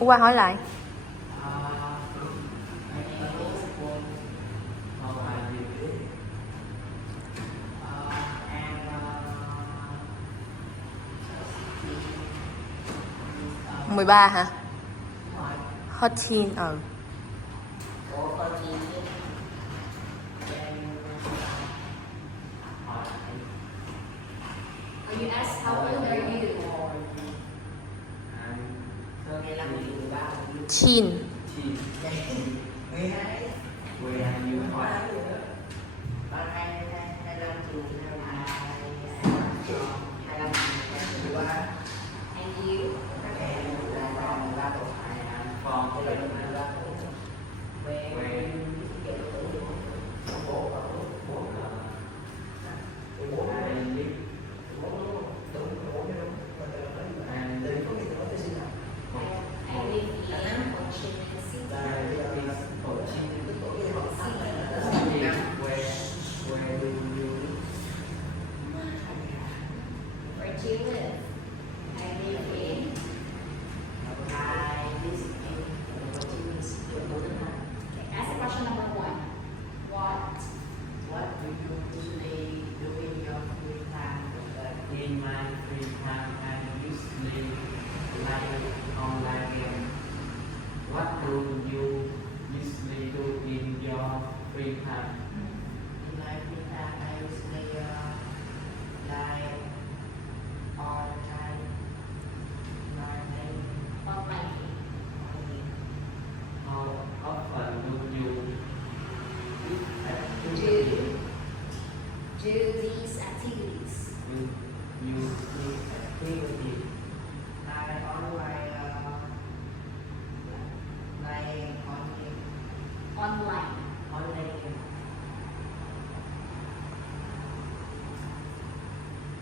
cô qua hỏi lại. uh, 13 hả? hỏi 14, của con chị hỏi When you ask how old are you? ngày năm thì 13 Teen. 12 hỏi ba hai hai năm thì 25 thì 13 And you? các em là 13 tuổi còn cái là 13 tuổi về kiểu bố ở bố I live in Ho Chi Minh City. Where do you live? I live in. Okay, ask question number 1. What do you usually do in your free time? In my free time, I usually like online game. What do you usually do in your free time? In my free time, I usually like all the time learning Online. only. How often do you eat Do these activities. you eat activity? I always like only Online. online game.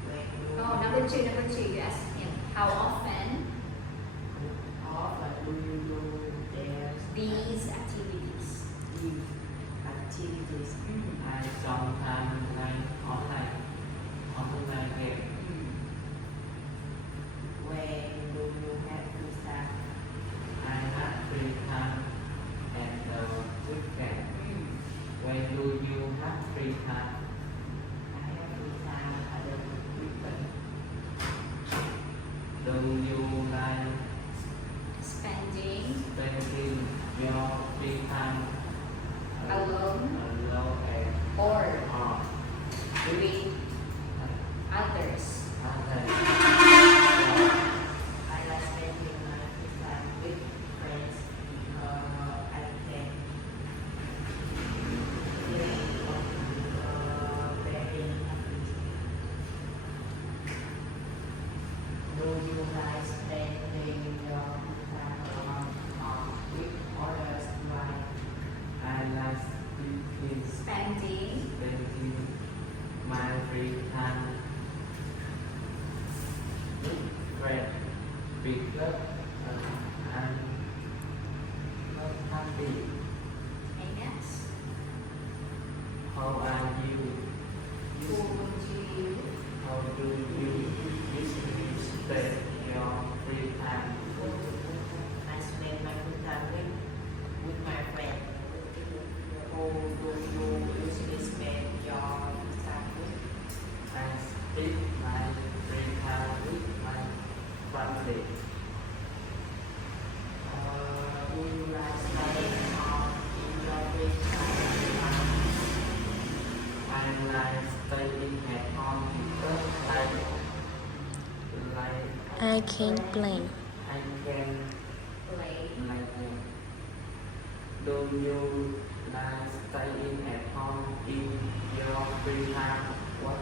When you Oh, number 2, you ask him, how often how often do you do these activities? these activities? I sometimes like online game. When do you have free time? I have free time at the weekend. When do you have free time? I have free time at the weekend. Do you like Spending spending your free time alone alone and or or with others. others? I like spending my free time with friends because I can very Do you like spending your free time alone or with others? Why? I like spending Spending my free time with friends because I'm not happy. and yes. How are you? Who would you? How do you usually spend your free time? I spend my free time with my friend. Who do you usually spend your free time with? I spend my free time with my family. Do you like staying on in your free time? I like staying at home because I can't play. I can Play. like them. Do you like staying at home in your free time? What